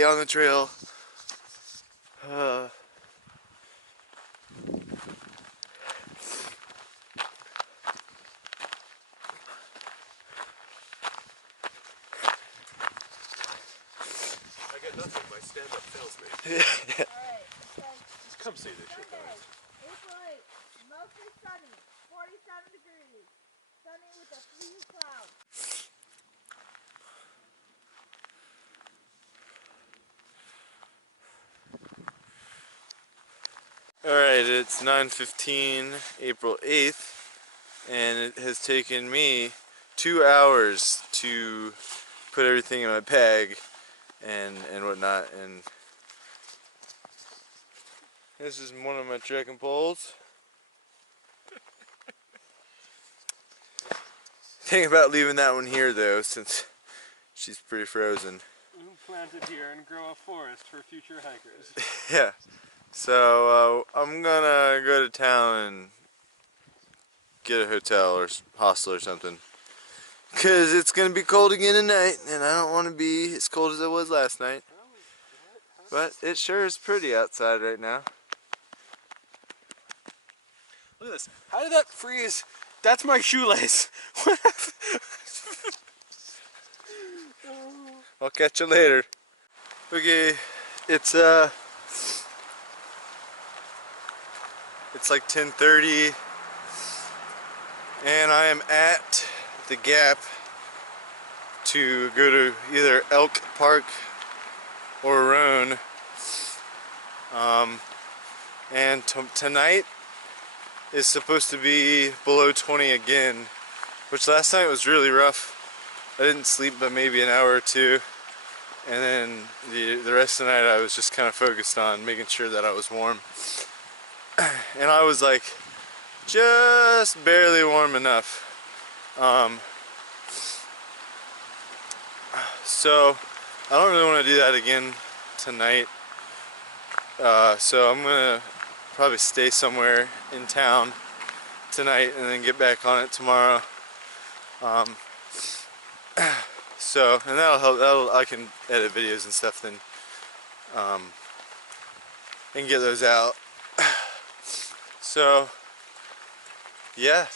day on the trail. I get nothing. My stand-up fails me. Yeah. Alright, it says Just come see this shit, Sunday, guys. April 8th, mostly sunny, 47 degrees, sunny with a few clouds. Alright, it's 9:15, April 8th, and it has taken me 2 hours to put everything in my bag and whatnot. And this is one of my trekking poles. Think about leaving that one here though, since she's pretty frozen. Plant it here and grow a forest for future hikers. Yeah. So I'm gonna go to town and get a hotel or hostel or something, cause it's gonna be cold again tonight, and I don't want to be as cold as it was last night. But it sure is pretty outside right now. Look at this. How did that freeze? That's my shoelace. I'll catch you later. Okay, it's like 10:30, and I am at the Gap to go to either Elk Park or Roan. And tonight is supposed to be below 20 again, which last night was really rough. I didn't sleep but maybe an hour or two, and then the rest of the night I was just kind of focused on making sure that I was warm. And I was like just barely warm enough. So I don't really want to do that again tonight. So I'm gonna probably stay somewhere in town tonight and then get back on it tomorrow. So, and that'll help. I can edit videos and stuff then, and get those out. So, yeah.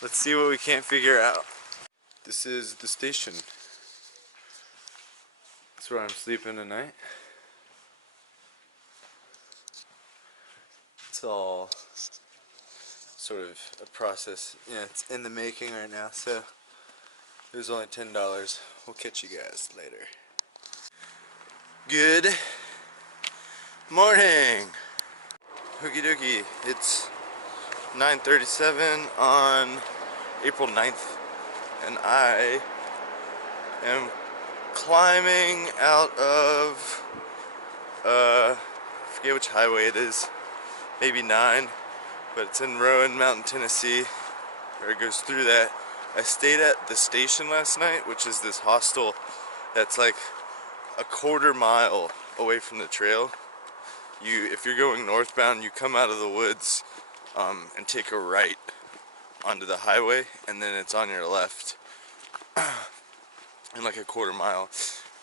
Let's see what we can't figure out. This is the station. That's where I'm sleeping tonight. It's all sort of a process. Yeah, it's in the making right now, so it was only $10. We'll catch you guys later. Good morning. Hooky dookie. It's 9:37 on April 9th, and I am climbing out of I forget which highway it is, maybe 9, but it's in Rowan Mountain, Tennessee, where it goes through that. I stayed at the station last night, which is this hostel that's like a quarter mile away from the trail. If you're going northbound, you come out of the woods and take a right onto the highway, and then it's on your left in like a quarter mile.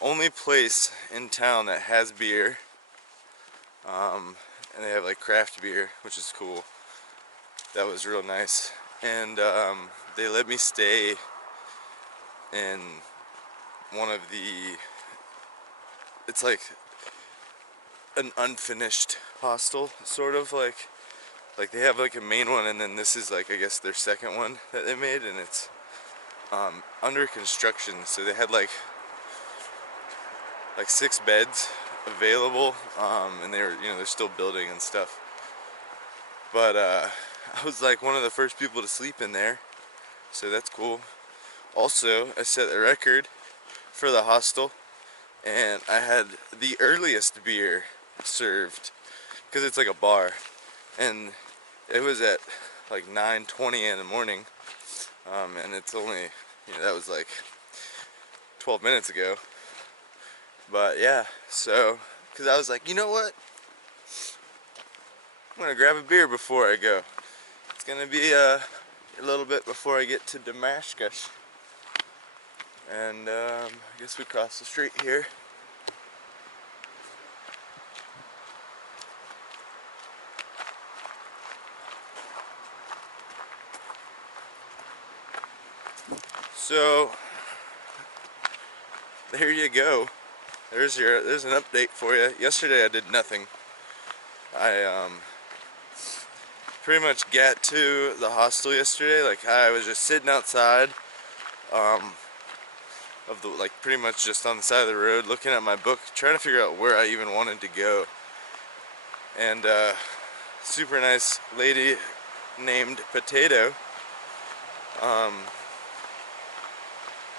Only place in town that has beer, and they have like craft beer, which is cool. That was real nice. And they let me stay in one of it's like an unfinished hostel, sort of like they have like a main one, and then this is like, I guess, their second one that they made, and it's under construction. So they had like 6 beds available, and they're still building and stuff. But I was like one of the first people to sleep in there, so that's cool. Also, I set a record for the hostel, and I had the earliest beer served, because it's like a bar, and it was at like 9:20 in the morning, and it's only, that was like 12 minutes ago. But yeah, so, because I was like, you know what, I'm gonna grab a beer before I go. It's gonna be a little bit before I get to Damascus. And I guess we cross the street here. So there you go. There's an update for you. Yesterday I did nothing. I pretty much got to the hostel yesterday. Like I was just sitting outside of the, like pretty much just on the side of the road looking at my book, trying to figure out where I even wanted to go. And super nice lady named Potato,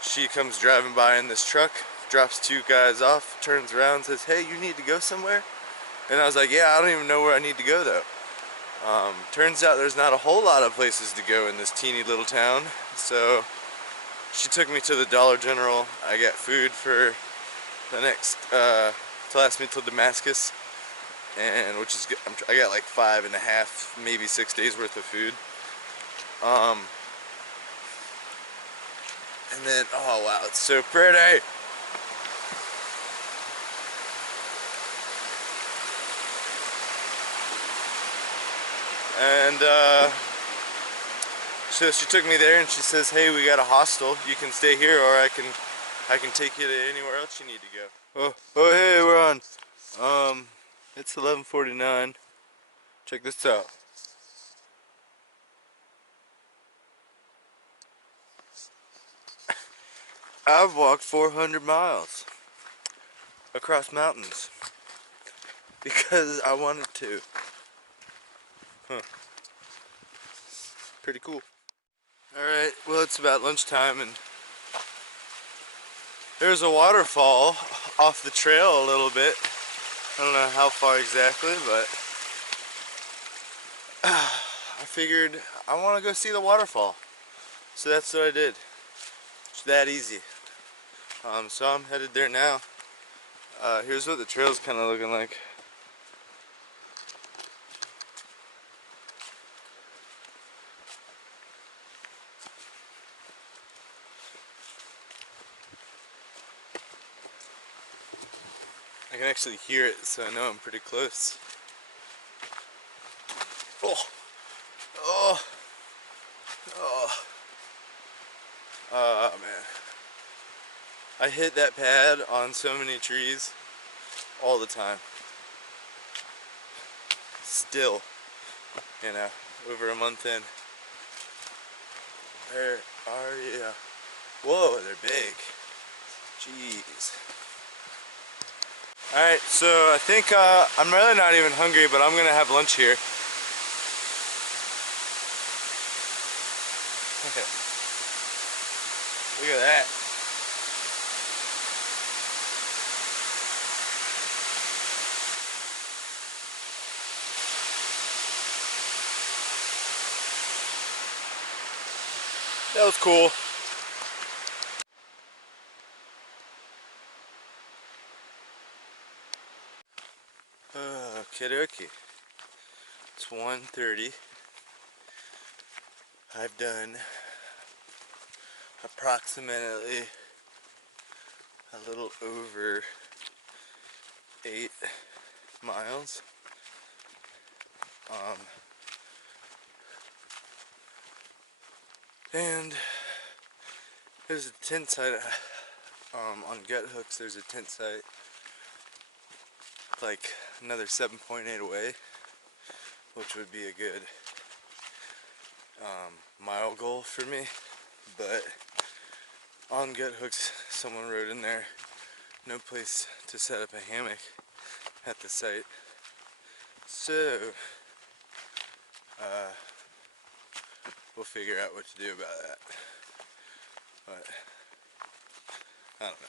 she comes driving by in this truck, drops two guys off, turns around, says, "Hey, you need to go somewhere?" And I was like, "Yeah, I don't even know where I need to go though." Turns out there's not a whole lot of places to go in this teeny little town, so she took me to the Dollar General. I got food for the next, to last me till Damascus, and which is good. I got like 5.5, maybe 6 days worth of food. And then, oh wow, it's so pretty. And so she took me there and she says, "Hey, we got a hostel. You can stay here, or I can take you to anywhere else you need to go." Oh hey, we're on. It's 11:49. Check this out. I've walked 400 miles across mountains because I wanted to. Huh. Pretty cool. Alright, well, it's about lunchtime and there's a waterfall off the trail a little bit. I don't know how far exactly, but I figured I want to go see the waterfall. So that's what I did. It's that easy. So I'm headed there now. Here's what the trail's kind of looking like. I can actually hear it, so I know I'm pretty close. Oh, oh, oh man. I hit that pad on so many trees all the time. Still, you know, over a month in. Where are you? Whoa, they're big. Jeez. Alright, so I think I'm really not even hungry, but I'm gonna have lunch here. Look at that. That was cool. Karaoke. It's 1:30. I've done approximately a little over 8 miles. And there's a tent site on Gut Hooks. There's a tent site like another 7.8 away, which would be a good mile goal for me. But on Gut Hooks, someone wrote in there, no place to set up a hammock at the site. So we'll figure out what to do about that. But I don't know.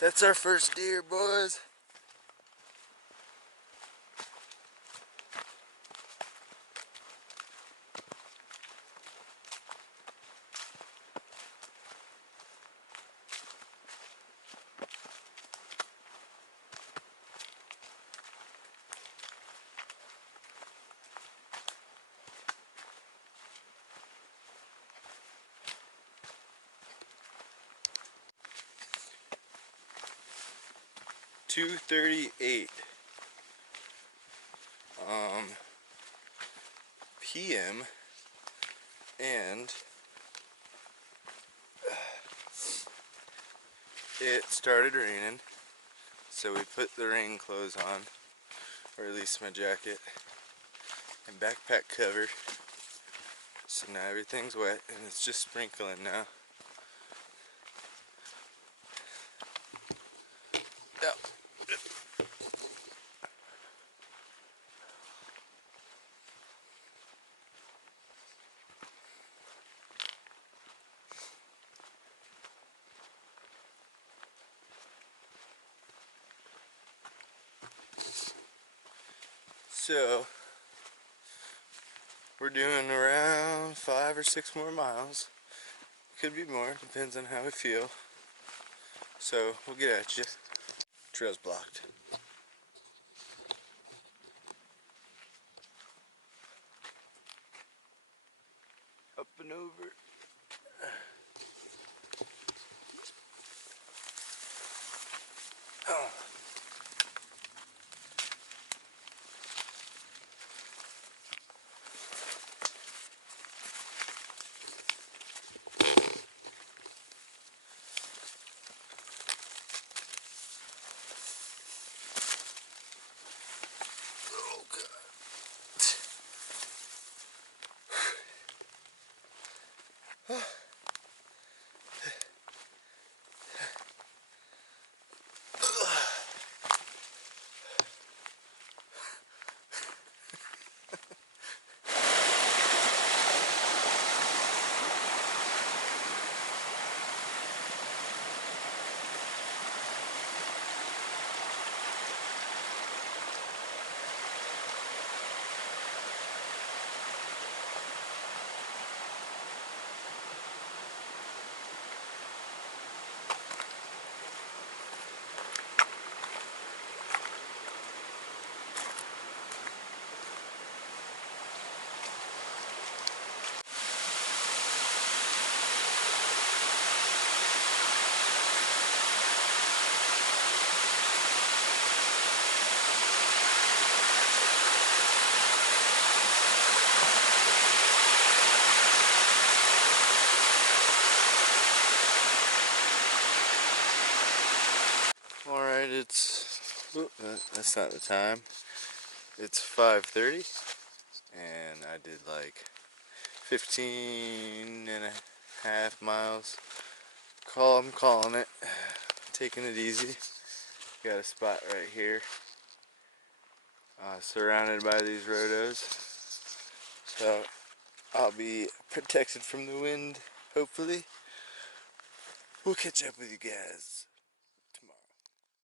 That's our first deer, boys. .2:38 p.m. and it started raining, so we put the rain clothes on, or at least my jacket and backpack cover. So now everything's wet and it's just sprinkling now. Yep. So we're doing around 5 or 6 more miles. Could be more, depends on how we feel. So we'll get at you. Trail's blocked. Up and over. Oh. Oh God. Alright, that's not the time. It's 5:30 and I did like 15 and a half miles. I'm calling it. Taking it easy. Got a spot right here. Surrounded by these rhodos. So I'll be protected from the wind, hopefully. We'll catch up with you guys.